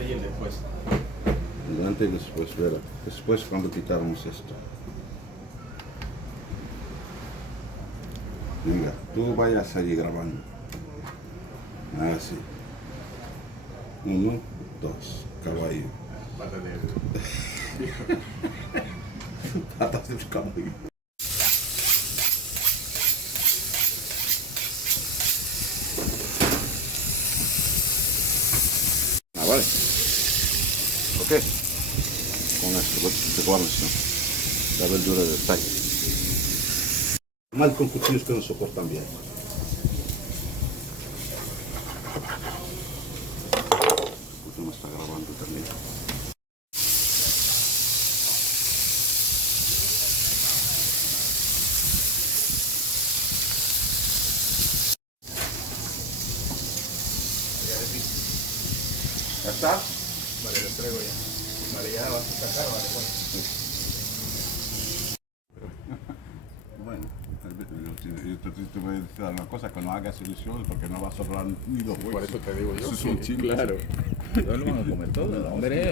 durante y el después. Durante y después, verá. Después cuando quitamos esto. Venga, tú vayas allí grabando. Así. 1, 2, caballo. Patas de... Patas de caballo. Ah, vale. Ok. Con esto, te guardas, ¿no? La verdura del tallo. Mal con cuchillos que no soportan bien. El último está grabando también. ¿Ya está? Vale, lo traigo ya. Vale, ya vas a sacar, vale, bueno. Bueno, yo te voy a decir una cosa, que no hagas ilusiones porque no va a sobrar ni dos huevos. Por eso te digo yo. Esos son chinos. Claro. Todos lo van a comer todo, hombre.